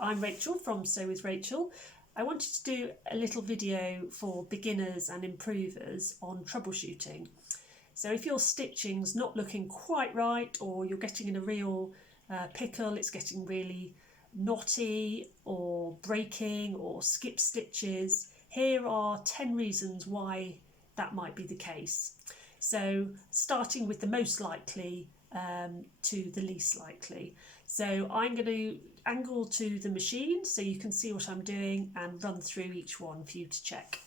I'm Rachel from Sew with Rachel. I wanted to do a little video for beginners and improvers on troubleshooting. So if your stitching's not looking quite right, or you're getting in a real pickle, it's getting really knotty or breaking or skip stitches, here are 10 reasons why that might be the case. So starting with the most likely to the least likely. So I'm going to angle to the machine so you can see what I'm doing and run through each one for you to check.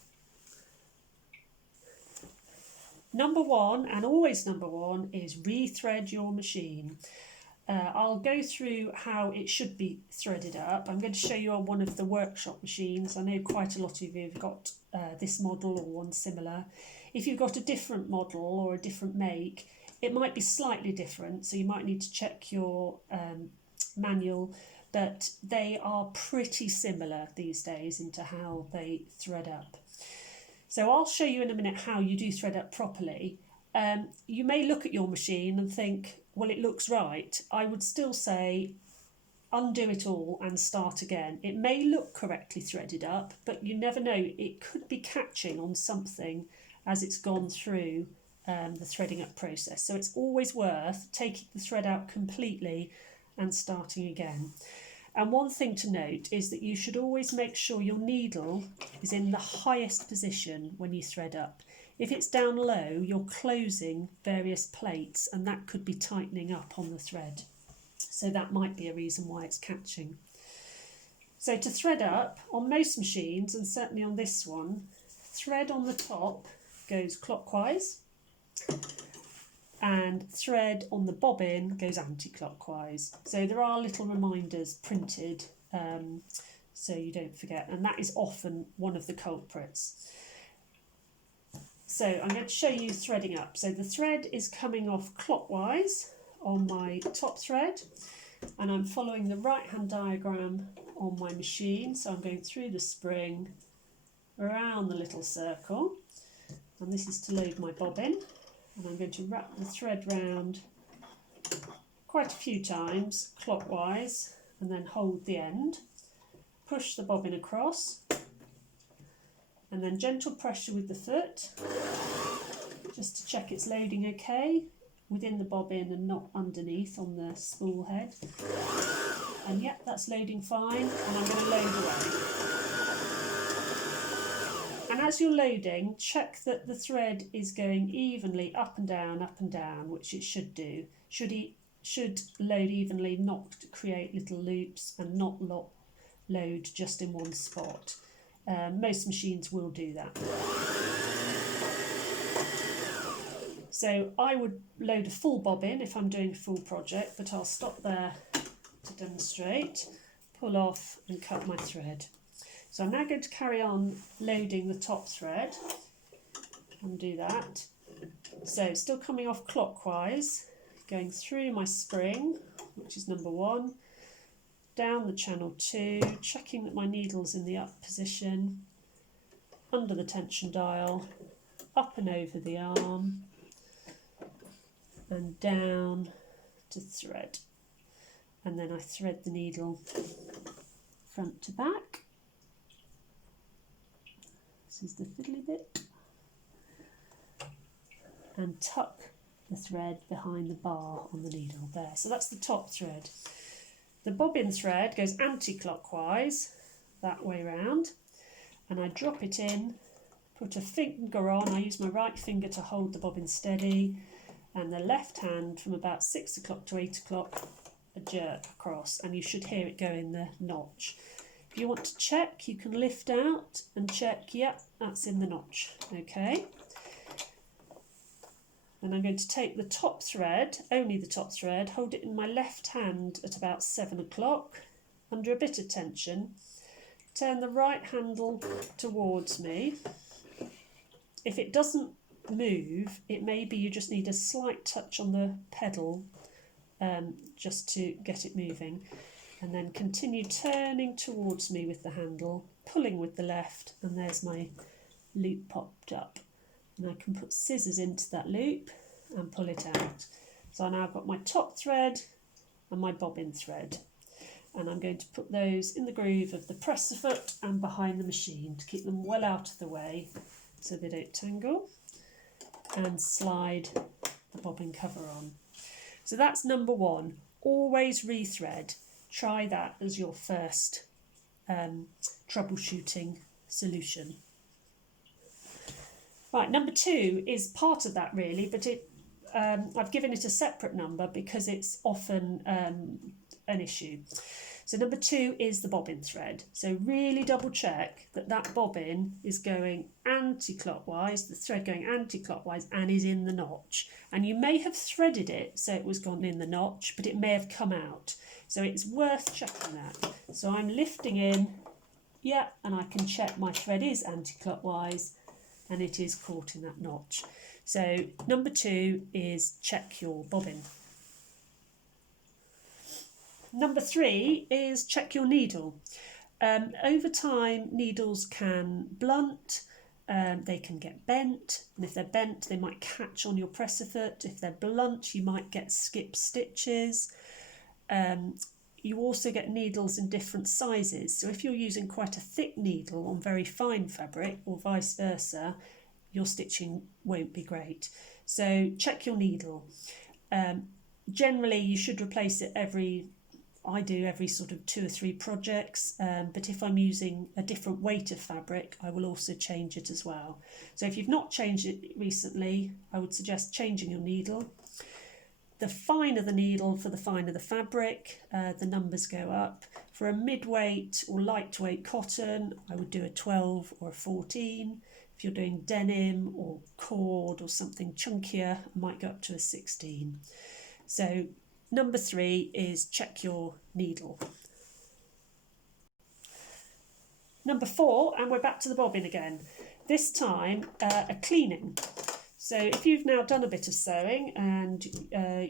Number one, and always number one, is rethread your machine. I'll go through how it should be threaded up. I'm going to show you on one of the workshop machines. I know quite a lot of you have got this model or one similar. If you've got a different model or a different make, it might be slightly different, so you might need to check your manual, but they are pretty similar these days into how they thread up. So I'll show you in a minute how you do thread up properly. You may look at your machine and think, well, it looks right. I would still say undo it all and start again. It may look correctly threaded up, but you never know. It could be catching on something as it's gone through the threading up process. So it's always worth taking the thread out completely and starting again. And one thing to note is that you should always make sure your needle is in the highest position when you thread up. If it's down low, you're closing various plates and that could be tightening up on the thread. So that might be a reason why it's catching. So to thread up, on most machines, and certainly on this one, thread on the top goes clockwise and thread on the bobbin goes anti-clockwise. So there are little reminders printed so you don't forget, and that is often one of the culprits. So I'm going to show you threading up. So the thread is coming off clockwise on my top thread, and I'm following the right hand diagram on my machine. So I'm going through the spring, around the little circle, and this is to load my bobbin. And I'm going to wrap the thread round quite a few times clockwise and then hold the end. Push the bobbin across and then gentle pressure with the foot just to check it's loading okay within the bobbin and not underneath on the spool head. And yep, that's loading fine, and I'm going to load away. And as you're loading, check that the thread is going evenly up and down, which it should do. Should load evenly, not create little loops, and not load just in one spot. Most machines will do that. So I would load a full bobbin if I'm doing a full project, but I'll stop there to demonstrate, pull off and cut my thread. So I'm now going to carry on loading the top thread and do that. So still coming off clockwise, going through my spring, which is number one, down the channel 2, checking that my needle's in the up position, under the tension dial, up and over the arm, and down to thread. And then I thread the needle front to back. This is the fiddly bit, and tuck the thread behind the bar on the needle there. So that's the top thread. The bobbin thread goes anti-clockwise that way round, and I drop it in, put a finger on. I use my right finger to hold the bobbin steady, and the left hand from about 6 o'clock to 8 o'clock a jerk across, and you should hear it go in the notch. If you want to check, you can lift out and check, yep, that's in the notch, okay. And I'm going to take the top thread, only the top thread, hold it in my left hand at about 7 o'clock, under a bit of tension, turn the right handle towards me. If it doesn't move, it may be you just need a slight touch on the pedal just to get it moving. And then continue turning towards me with the handle, pulling with the left, and there's my loop popped up. And I can put scissors into that loop and pull it out. So now I've got my top thread and my bobbin thread. and I'm going to put those in the groove of the presser foot and behind the machine to keep them well out of the way so they don't tangle, and slide the bobbin cover on. So that's number one, always rethread. Try that as your first troubleshooting solution. Right, number two is part of that really, but I've given it a separate number because it's often an issue. So number two is the bobbin thread. So really double check that that bobbin is going anti-clockwise, the thread going anti-clockwise, and is in the notch. And you may have threaded it so it was gone in the notch, but it may have come out. So it's worth checking that. So I'm lifting in, yeah, and I can check my thread is anti-clockwise and it is caught in that notch. So number two is check your bobbin. Number three is check your needle. Over time, needles can blunt, they can get bent, and if they're bent, they might catch on your presser foot. If they're blunt, you might get skip stitches. You also get needles in different sizes. So if you're using quite a thick needle on very fine fabric, or vice versa, your stitching won't be great. So check your needle. Generally, you should replace it every sort of 2 or 3 projects, but if I'm using a different weight of fabric, I will also change it as well. So if you've not changed it recently, I would suggest changing your needle. The finer the needle, for the finer the fabric, the numbers go up. For a mid-weight or lightweight cotton, I would do a 12 or a 14. If you're doing denim or cord or something chunkier, I might go up to a 16. So number three is check your needle. Number four, and we're back to the bobbin again. This time, a cleaning. So if you've now done a bit of sewing and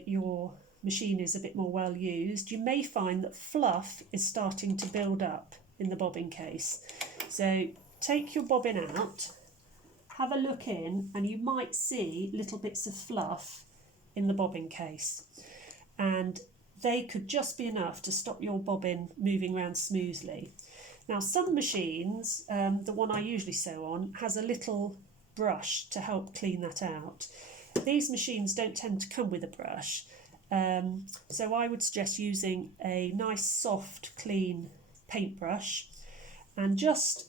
your machine is a bit more well used, you may find that fluff is starting to build up in the bobbin case. So take your bobbin out, have a look in, and you might see little bits of fluff in the bobbin case. And they could just be enough to stop your bobbin moving around smoothly. Now some machines, the one I usually sew on, has a little brush to help clean that out. These machines don't tend to come with a brush, so I would suggest using a nice soft clean paintbrush and just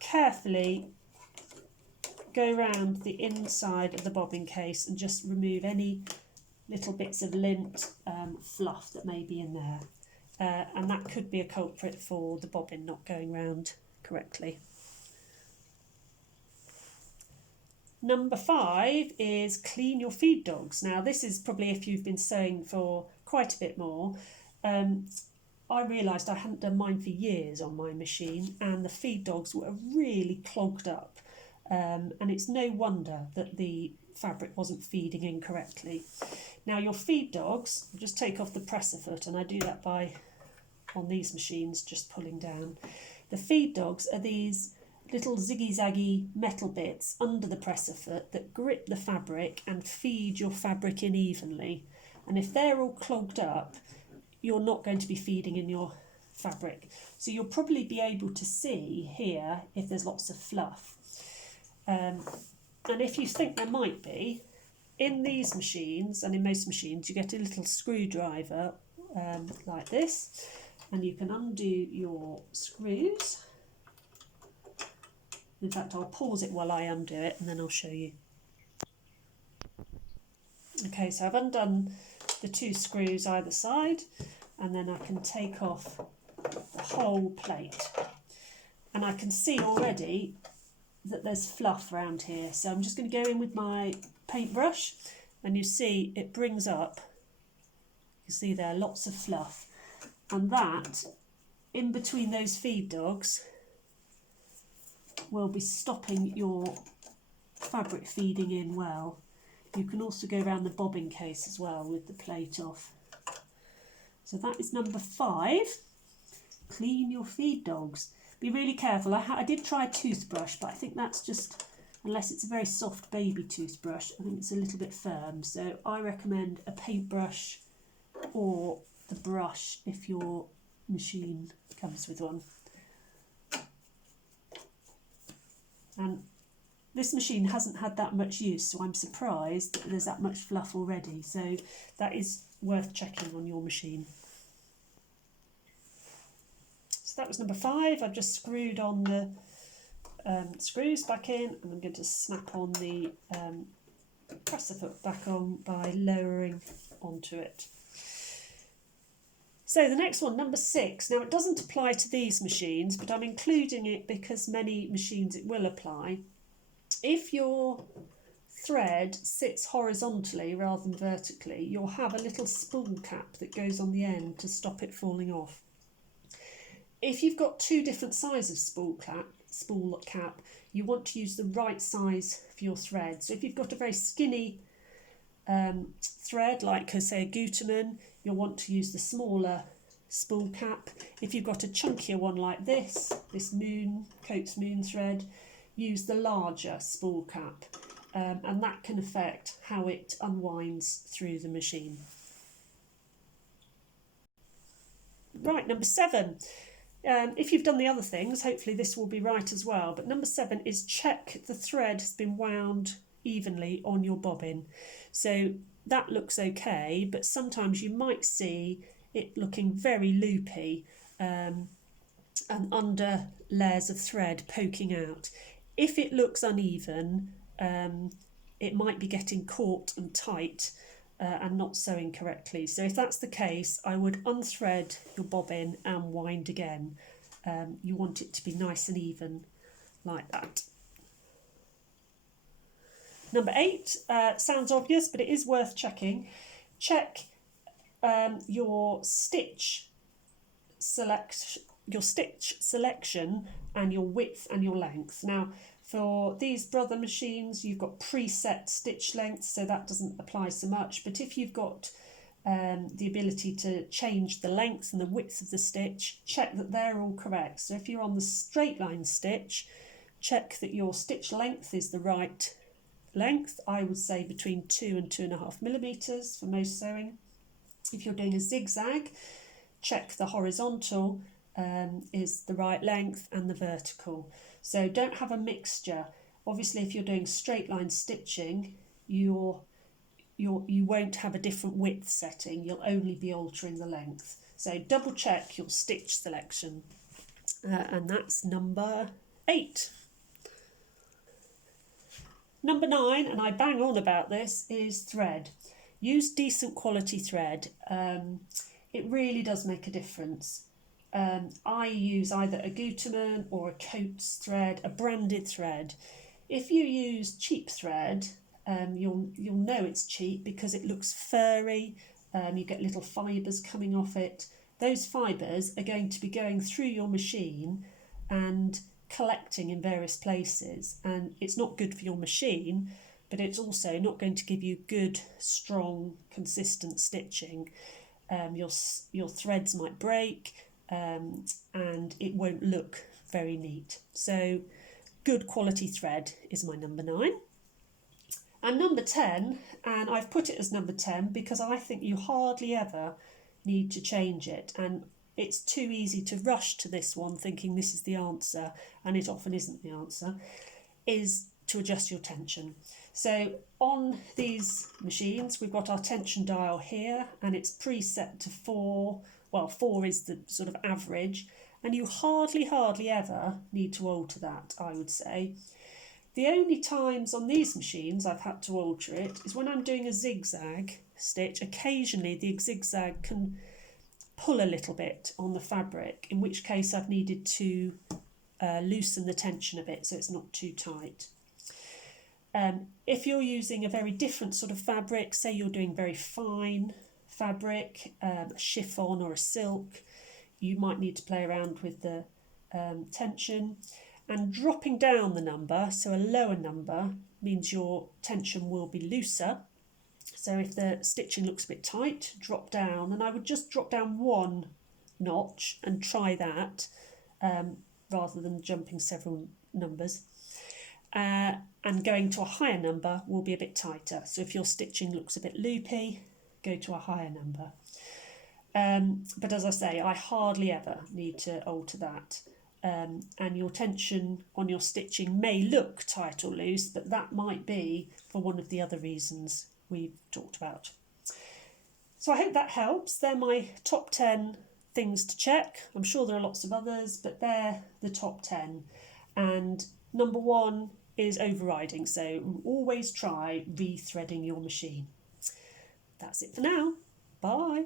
carefully go around the inside of the bobbin case and just remove any little bits of lint, fluff that may be in there, and that could be a culprit for the bobbin not going round correctly. Number five is clean your feed dogs. Now this is probably if you've been sewing for quite a bit more. I realised I hadn't done mine for years on my machine, and the feed dogs were really clogged up, and it's no wonder that the fabric wasn't feeding in correctly. Now your feed dogs, just take off the presser foot, and I do that by, on these machines, just pulling down. The feed dogs are these little ziggy-zaggy metal bits under the presser foot that grip the fabric and feed your fabric in evenly. And if they're all clogged up, you're not going to be feeding in your fabric. So you'll probably be able to see here if there's lots of fluff. And if you think there might be, in these machines, and in most machines, you get a little screwdriver like this, and you can undo your screws. In fact, I'll pause it while I undo it and then I'll show you. Okay, so I've undone the 2 screws either side, and then I can take off the whole plate. And I can see already that there's fluff around here. So I'm just going to go in with my paintbrush, and you see it brings up, you see there, lots of fluff. And that, in between those feed dogs, will be stopping your fabric feeding in well. You can also go around the bobbin case as well with the plate off. So that is number 5. Clean your feed dogs. Be really careful. I did try a toothbrush, but I think that's just, unless it's a very soft baby toothbrush, I think it's a little bit firm. So I recommend a paintbrush or the brush if you're machine comes with one. And this machine hasn't had that much use, so I'm surprised that there's that much fluff already. So that is worth checking on your machine. So that was number 5. I've just screwed on the screws back in, and I'm going to snap on the presser foot back on by lowering onto it. So the next one, number 6. Now it doesn't apply to these machines, but I'm including it because many machines it will apply. If your thread sits horizontally rather than vertically, you'll have a little spool cap that goes on the end to stop it falling off. If you've got 2 different sizes of spool cap, you want to use the right size for your thread. So if you've got a very skinny thread, like say a Gutermann, you'll want to use the smaller spool cap. If you've got a chunkier one like this Coates Moon thread, use the larger spool cap, and that can affect how it unwinds through the machine. Right, number 7. If you've done the other things, hopefully this will be right as well. But number 7 is check the thread has been wound evenly on your bobbin. So that looks okay, but sometimes you might see it looking very loopy and under layers of thread poking out. If it looks uneven, it might be getting caught and tight and not sewing correctly. So if that's the case, I would unthread your bobbin and wind again. You want it to be nice and even like that. Number 8 sounds obvious, but it is worth checking. Check your stitch selection and your width and your length. Now, for these brother machines, you've got preset stitch lengths, so that doesn't apply so much. But if you've got the ability to change the length and the width of the stitch, check that they're all correct. So if you're on the straight line stitch, check that your stitch length is the right length. I would say between 2 and 2.5 millimeters for most sewing. If you're doing a zigzag, check the horizontal is the right length and the vertical. So don't have a mixture. Obviously, if you're doing straight line stitching, you won't have a different width setting. You'll only be altering the length. So double check your stitch selection. And that's number 8. Number 9, and I bang on about this, is thread. Use decent quality thread. It really does make a difference. I use either a Gutermann or a Coates thread, a branded thread. If you use cheap thread, you'll know it's cheap because it looks furry. You get little fibres coming off it. Those fibres are going to be going through your machine and collecting in various places, and it's not good for your machine, but it's also not going to give you good, strong, consistent stitching. Your threads might break, and it won't look very neat. So good quality thread is my number 9. And number 10, and I've put it as number 10 because I think you hardly ever need to change it, and it's too easy to rush to this one thinking this is the answer, and it often isn't the answer, is to adjust your tension. So on these machines, we've got our tension dial here, and it's preset to 4. Well, 4 is the sort of average, and you hardly ever need to alter that, I would say. The only times on these machines I've had to alter it is when I'm doing a zigzag stitch. Occasionally the zigzag can pull a little bit on the fabric, in which case I've needed to loosen the tension a bit so it's not too tight. If you're using a very different sort of fabric, say you're doing very fine fabric, a chiffon or a silk, you might need to play around with the tension. And dropping down the number, so a lower number, means your tension will be looser. So if the stitching looks a bit tight, drop down, and I would just drop down 1 notch and try that rather than jumping several numbers. And going to a higher number will be a bit tighter. So if your stitching looks a bit loopy, go to a higher number. But as I say, I hardly ever need to alter that. And your tension on your stitching may look tight or loose, but that might be for one of the other reasons we've talked about. So I hope that helps. They're my top 10 things to check. I'm sure there are lots of others, but they're the top 10. And number 1 is overriding, so always try rethreading your machine. That's it for now. Bye.